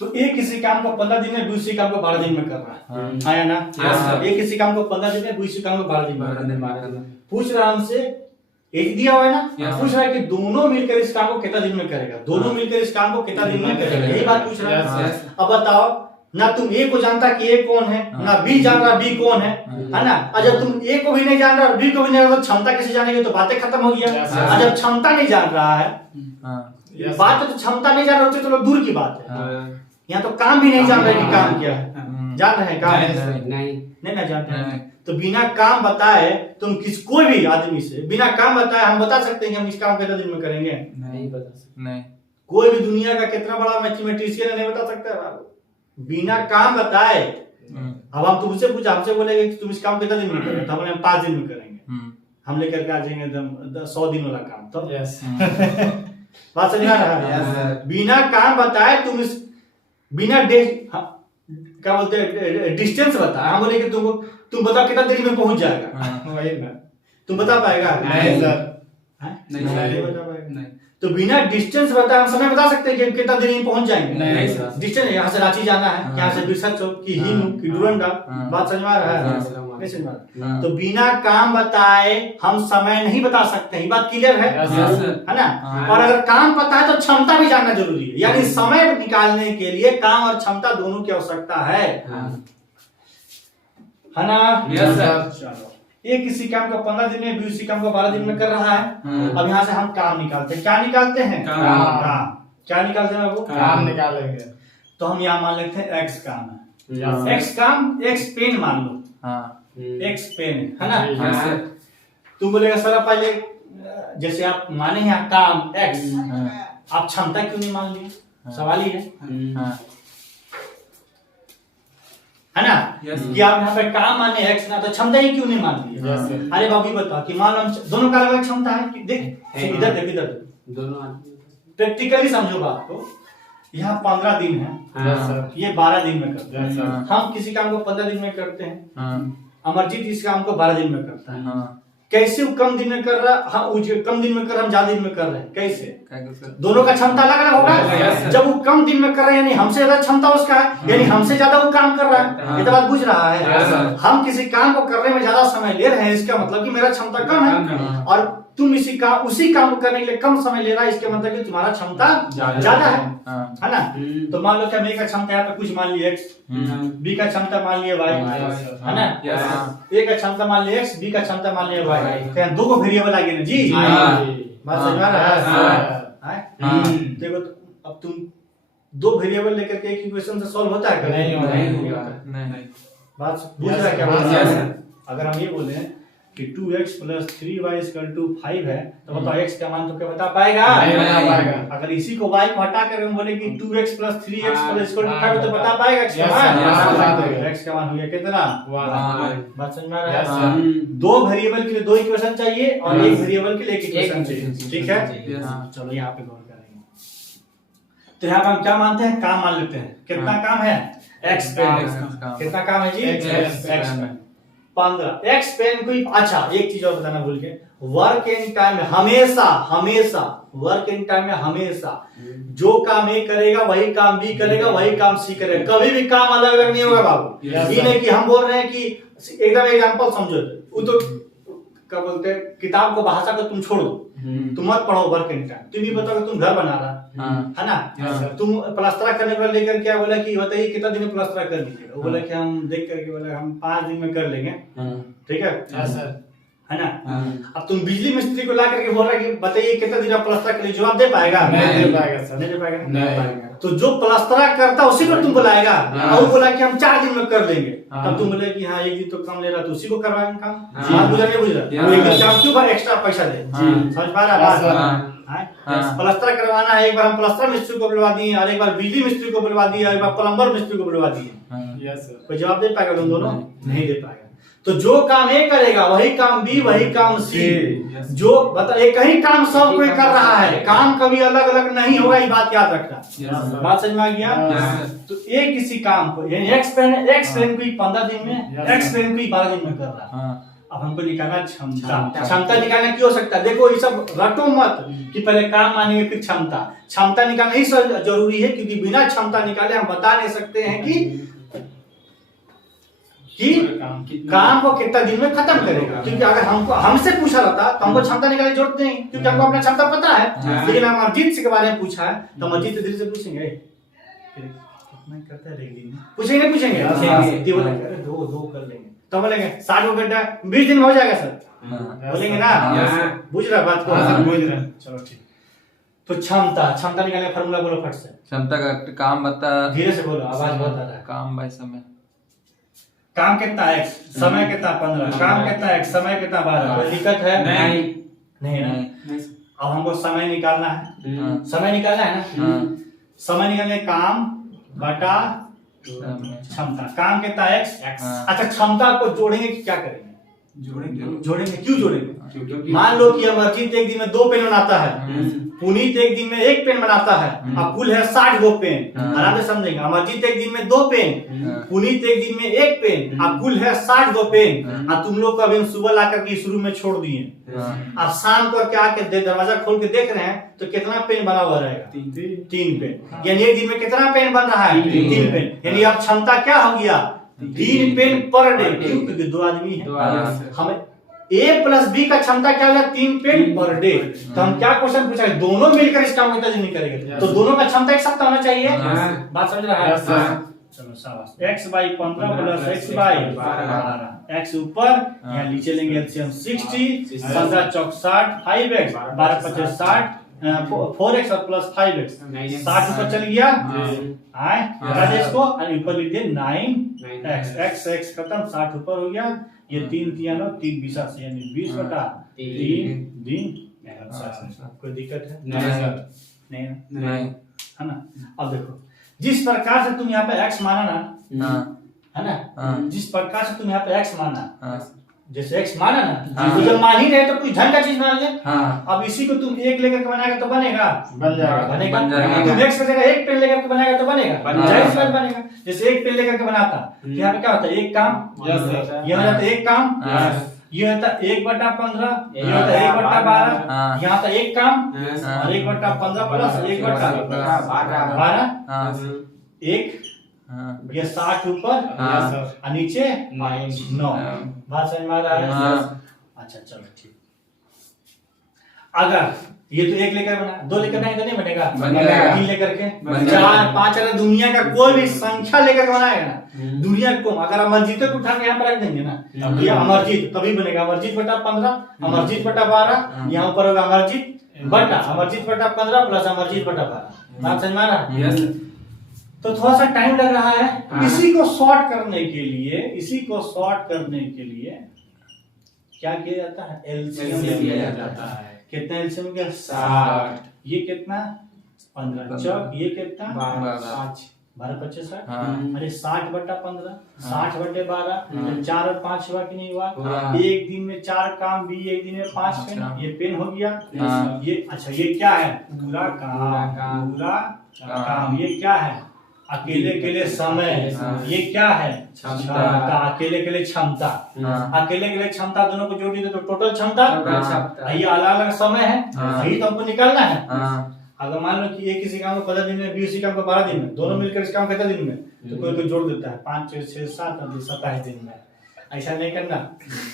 तो एक किसी काम को 15 दिन में, दूसरे काम को 12 दिन में कर रहा है, आया ना? एक किसी काम को 15 दिन में, दूसरे काम को 12 दिन में। पूछ रहा हमसे, एक दिया हुआ है ना, पूछ रहा है कि दोनों मिलकर इस काम को कितना दिन में करेगा, दोनों मिलकर इस काम को कितना दिन में करेगा, यही बात पूछ रहा है। अब बताओ ना, तुम ए को जानता कि ए कौन है, ना बी जान रहा बी कौन है ना? और जब तुम ए को भी नहीं जान रहा और बी को भी नहीं जान रहा, तो क्षमता कैसे जानेंगे? तो बातें खत्म हो गया। और जब क्षमता नहीं जान रहा है, बात तो क्षमता नहीं जान रहे, चलो दूर की बात है, यहाँ तो काम भी नहीं जान रहे कि काम क्या है। जान रहे हैं काम? नहीं ना जानते हैं। तो बिना काम बताए तुम कोई भी आदमी से बिना काम बताए हम बता सकते हैं कि हम इस काम कितना दिन में करेंगे? नहीं बता सकते। नहीं, कोई भी दुनिया का कितना बड़ा मैथमेटिशियन नहीं बता सकता है बिना काम बताए। अब हम तुमसे पूछा, हमसे बोलेंगे कि तुम इस काम कितना दिन में करेंगे, तो हम 5 दिन में करेंगे, हम लेकर के आ जाएंगे एकदम 100 दिन वाला काम। तो बात समझ आ रहा है? बिना काम बताए तुम इस बिना क्या बोलते हैं डिस्टेंस बता, हम बोले कि तुम बताओ कितना देरी में पहुंच जाएगा, वही ना तुम बता पाएगा? नहीं सर, नहीं बता पाएगा। नहीं, तो बिना डिस्टेंस बताए हम समय बता सकते हैं कि कितना देरी में पहुंच जाएंगे? नहीं सर। डिस्टेंस यहाँ से रांची जाना है, यहाँ से बिरसा चौक की हिनू की डुरंडा, बात समझ में आ रहा है? नहीं समझ में आ रहा? तो बिना काम बताए हम समय नहीं बता सकते, ये बात क्लियर है ना? और अगर काम पता है तो क्षमता भी जानना जरूरी है, यानी समय निकालने के लिए काम और क्षमता दोनों की आवश्यकता है ना? Yes sir. चलो, एक किसी काम को 15 दिन में, दूसरी काम को 12 दिन में कर रहा है। अब यहाँ से हम काम निकालते हैं। क्या निकालते हैं? काम। क्या निकालते हैं बाबू? काम निकालेंगे। तो हम यहाँ मान लेते हैं एक्स काम है। एक्स काम, एक्स पेन मान लो, एक्स पेन है ना? तुम बोलेगा सर पहले जैसे आप माने यहाँ काम एक्स, आप क्षमता क्यों नहीं मान लिए? सवाल ही है ना? कि आप यहाँ पे काम माने एक्स ना, तो क्षमता ही क्यों नहीं मान ली? अरे बाबू बताओ कि मान लो दोनों का अलग क्षमता है कि देख इधर देख इधर दोनों प्रैक्टिकली समझो बात को। यहाँ 15 दिन है, ये 12 दिन में करते हैं। हम किसी काम को 15 दिन में करते हैं, अमरजीत इस काम को 12 दिन में करता है। कैसे वो कम दिन में कर रहा है, हम कम दिन में कर रहे हम ज्यादा दिन में कर रहे हैं? कैसे? दोनों का क्षमता अलग अलग होगा। जब वो कम दिन में कर रहे हैं यानी हमसे ज्यादा क्षमता उसका है, यानी हमसे ज्यादा वो काम कर रहा है। ये तो बात बुझ रहा है? हम किसी काम को करने में ज्यादा समय ले रहे हैं, इसका मतलब कि मेरा क्षमता कम है, और तुम उसी काम को करने के लिए कम समय ले रहा है, इसके मतलब कि तुम्हारा क्षमता ज्यादा है ना? तो मान लो कि ए का क्षमता यहाँ पे कुछ मान लिया एक्स, बी का क्षमता मान लिया वाई, है ना? ए का क्षमता मान लिया एक्स, बी का क्षमता मान लिया वाई, तो दो को वेरिएबल आ गए ना जी? बात समझ आ रहा है? देखो अब तुम 2 वेरिएबल लेकर के एक इक्वेशन से सॉल्व होता है? नहीं। बात बुझ रहा है क्या? अगर हम ये बोले कि 2x + 3y = 5 है, तो बताओ x का मान तो क्या बता पाएगा? नहीं बता पाएगा। अगर इसी को y को हटा कर हम बोले कि 2x + 3x = 5 तो बता पाएगा x का मान? x का मान हो गया कितना? 1। बात समझ में आ रहा है? 2 वेरिएबल के लिए 2 इक्वेशन चाहिए और 1 वेरिएबल के लिए 1 इक्वेशन चाहिए, ठीक है? चलो यहाँ पे गौर करेंगे। तो यहाँ पे हम क्या मानते हैं? काम मान लेते हैं। कितना काम है? x pen. कितना काम है जी? x pen 15। एक्स पेन कोई, अच्छा एक चीज और बताना भूल गए, वर्क इन टाइम में हमेशा वर्क इन टाइम में हमेशा जो काम ए करेगा वही काम बी करेगा, वही काम सी करेगा, कभी भी काम अलग अलग नहीं होगा बाबू। ये नहीं कि हम बोल रहे हैं कि एकदम एग्जांपल समझो, वो तो क्या बोलते हैं, किताब को भाषा को तुम छोड़ो, तुम मत पढ़ो वर्क इन टाइम, तुम भी बताओ तुम घर बना रहा है ना? तुम प्लास्टर करने को लेकर क्या बोला कि बताइए कितना दिन में प्लास्टर कर लीजिएगा? वो बोला कि हम देख करके बोला हम 5 दिन में कर लेंगे, ठीक है? है ना? अब तुम बिजली मिस्त्री को ला करके बोल रहा है कि बताइए कितना दिन में प्लास्टर के लिए, जवाब दे पाएगा? नहीं दे पाएगा सर। नहीं दे पाएगा। तो जो प्लास्टर करता है उसी को तुम बुलाएगा, और वो बोला कि हम 4 दिन में कर लेंगे, तब तुम बोले कि हाँ 1 दिन तो कम ले रहा, तो उसी को करवाएंगे काम। बुझा नहीं बुझा? एक दिन काम क्यों एक्स्ट्रा पैसा दे? समझ पा रहा है? प्लास्टर करवाना है, एक बार हम प्लास्टर मिस्त्री को बुलवा दिए, और एक बार बिजली मिस्त्री को बुलवा दिए, और एक बार प्लम्बर मिस्त्री को बुलवा दिए। कोई जवाब दे पाएगा? दोनों नहीं दे पाएगा। तो जो काम ए करेगा वही काम बी, वही काम सी, जो बता एक ही काम सब कोई कर रहा है, काम कभी अलग अलग नहीं होगा, ये बात याद रखना। बात समझ में आ गया? तो एक किसी काम को एक्स पेन कोई 15 दिन में, एक्स पेन कोई 12 दिन में कर रहा है, अब हमको निकालना क्षमता। क्षमता निकालना क्यों हो सकता है? देखो ये सब रटो मत कि पहले काम मानेंगे फिर क्षमता। क्षमता निकालना ही जरूरी है, क्योंकि बिना क्षमता निकाले हम बता नहीं सकते हैं कि काम को कितना दिन में खत्म करेगा। क्योंकि अगर हमसे पूछा रहता तो हमको क्षमता निकालने की जरूरत नहीं, क्योंकि हमको अपना क्षमता पता है। लेकिन हम अमरजीत से के बारे में पूछा है तो अमरजीत से दिल से पूछेंगे कितना करता है दिन में, पूछेंगे पूछेंगे दो कर लेंगे तो बोलेंगे 60 घंटा 20 दिन में हो जाएगा सर, बोलेंगे ना। बुझ रहा बात को? बुझ रहा। चलो ठीक। तो क्षमता निकालने का फार्मूला बोलो फट से। क्षमता का काम बता, धीरे से बोलो, आवाज बहुत आ रहा है। काम बाय समय। काम कितना है? समय कितना? 15। काम कितना है? समय कितना? 12। कोई दिक्कत है? नहीं। अब हमको समय निकालना है। समय निकालना है ना। समय निकालने काम बटा क्षमता। काम कितना है? x। अच्छा, क्षमता को जोड़ेंगे कि क्या करेंगे? जोड़ेंगे। क्यों जोड़ेंगे? मान लो कि अमरजीत एक दिन में 2 पेन बनाता है, पुनीत एक दिन में 1 पेन बनाता है, अब कुल है 60 गो पेन। आराम से समझेंगे। अमरजीत एक दिन में 2 पेन, पुनीत एक दिन में 1 पेन, अब कुल है 60 गो पेन। अब तुम लोग को अभी सुबह लाकर के शुरू में छोड़ दिए, अब शाम को क्या दरवाजा खोल के देख रहे हैं तो कितना पेन बना हुआ रहेगा? 3 पेन। यानी एक दिन में कितना पेन बन रहा है? 3 पेन। यानी अब क्षमता क्या हो गया? 3 पेन पर डे। क्यों? क्योंकि 2 आदमी है। हमें A प्लस B का क्षमता क्या होगा? 3 पेन पर डे। तो हम क्या क्वेश्चन पूछा? दोनों मिलकर इस काम को कितना दिन में करेंगे? तो दोनों का क्षमता एक साथ होना चाहिए। बात समझ रहा है? चलो शाबाश। x by 15 plus x by 12। x ऊपर, यहाँ नीचे लेंगे एलसीएम 60, 15 चौक 60, 5x, 12 25 60, 4x और प्लस 5x, 60 ऊपर चल गया। राजेश को ऊपर लिख दिए 9x, x खत्म, 60 ऊपर हो गया। ये 3 3 9 3 20 से यानी 20 बटा 3 दिन। कोई दिक्कत है? नहीं है ना। अब देखो, जिस प्रकार से तुम यहाँ पे x माना ना, है ना, जिस प्रकार से तुम यहाँ पे x माना, जैसे x माना ना, तो जब मान ही रहे तो कुछ ढंग का चीज मान ले। अब इसी को तुम 1 लेकर के बनाएगा तो बनेगा? बन जाएगा। तुम x की जगह 1 पेन लेकर के बनाएगा तो बनेगा। जैसे 1 पेन लेकर के बनाता तो यहाँ पे क्या होता है? 1 काम, ये हो जाता है 1 काम, ये होता है 1/15, ये होता है 1/12, यहाँ था 1 काम और 1/15 प्लस 1/12, 1 ये 60 ऊपर और नीचे 9। बात समझ में आ रहा है? अच्छा चलो ठीक। अगर ये तो 1 लेकर बना, 2 लेकर बनाएगा नहीं बनेगा? 3 लेकर के, 4 5, अगर दुनिया का कोई भी संख्या लेकर के बनाएगा ना, दुनिया को अगर अमरजीत को उठा के यहाँ पर रख देंगे ना, ये अमरजीत तभी बनेगा। अमरजीत बटा 15, अमरजीत बटा 12, यहाँ ऊपर होगा अमरजीत बटा 15 प्लस अमरजीत बटा 12। बात समझ में आ रहा है? तो थोड़ा सा टाइम लग रहा है। इसी को सॉर्ट करने के लिए क्या किया जाता है? एलसीएम लिया जाता है। कितना एलसीएम हो गया? 60। ये कितना? 15 चौक, ये कितना? 12 25 60। अरे 60 बटा 15, 60 बटे 12, 4 और 5 हुआ कि नहीं हुआ? एक दिन में 4 काम भी, एक दिन में 5 पेन। ये पेन हो गया। ये अच्छा, ये क्या है? पूरा काम। ये क्या है? अकेले समय। ये क्या है? क्षमता। अकेले क्षमता। अकेले क्षमता दोनों को जोड़ दिए तो टोटल क्षमता। ये अलग अलग समय है, यही तो हमको निकालना है। अगर मान लो कि एक किसी काम को 15 दिन में, किसी काम को 12 दिन में, दोनों मिलकर इस काम को कितने दिन में, तो कोई जोड़ देता है 5 6 7 27 दिन में। ऐसा नहीं करना।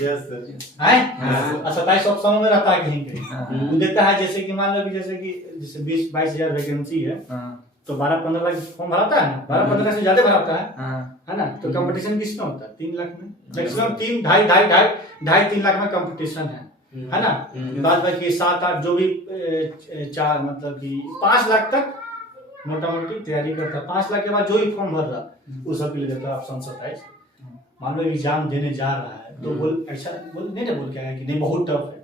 Yes sir. 27 ऑप्शन में रहता है कहीं कहीं, वो देता है। जैसे कि मान लो कि जैसे 20-22 हजार वैकेंसी है तो 12-15 लाख फॉर्म भराता है ना, 12-15 लाख से ज्यादा भराता है ना। तो कंपटीशन किसमें होता है? 3 लाख में मैक्सिमम, 2.5 3 लाख में कंपटीशन है ना। बाद बाकी 7-8 जो भी 4 मतलब कि 5 लाख तक मोटा मोटी तैयारी करता है। 5 लाख के बाद जो भी फॉर्म भर रहा वो सब के लिए देता है ऑप्शन 27। मान लो एग्जाम देने जा रहा है तो बोल ऐसा बोल नहीं बोल क्या है कि नहीं बहुत टफ है,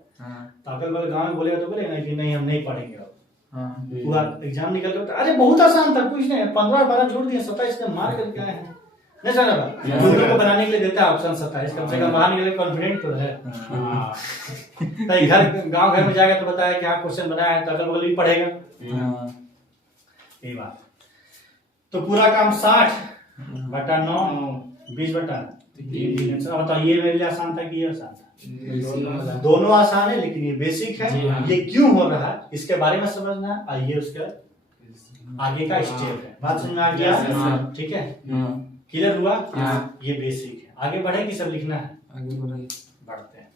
तो अगल बगल गाँव में बोलेगा तो बोलेगा कि नहीं हम नहीं पढ़ेंगे। पूरा एग्जाम निकल कर अरे बहुत आसान था, कुछ नहीं, 15-12 जोड़ दिए, 27 ने मार करके आए हैं। नहीं सर दूसरों को बनाने के लिए देता है ऑप्शन 27, कम से कम बाहर निकले कॉन्फिडेंट तो है। तो घर गांव घर में जाएगा तो बताया कि हाँ क्वेश्चन बनाया है, तो अगल बगल भी पढ़ेगा। यही बात। तो पूरा काम 60 बटा 9 20 बटा बताओ ये मेरे लिए आसान था कि ये आसान था? दोनों दोनों आसान है, लेकिन ये बेसिक है। जी हाँ। ये क्यों हो रहा है इसके बारे में समझना है, और ये उसका आगे का स्टेप है। बात समझ में आ गया? Yes, yes, ठीक है, क्लियर हुआ? हाँ। ये बेसिक है। आगे बढ़े कि सब लिखना है? आगे बढ़ाइए। बढ़ते हैं।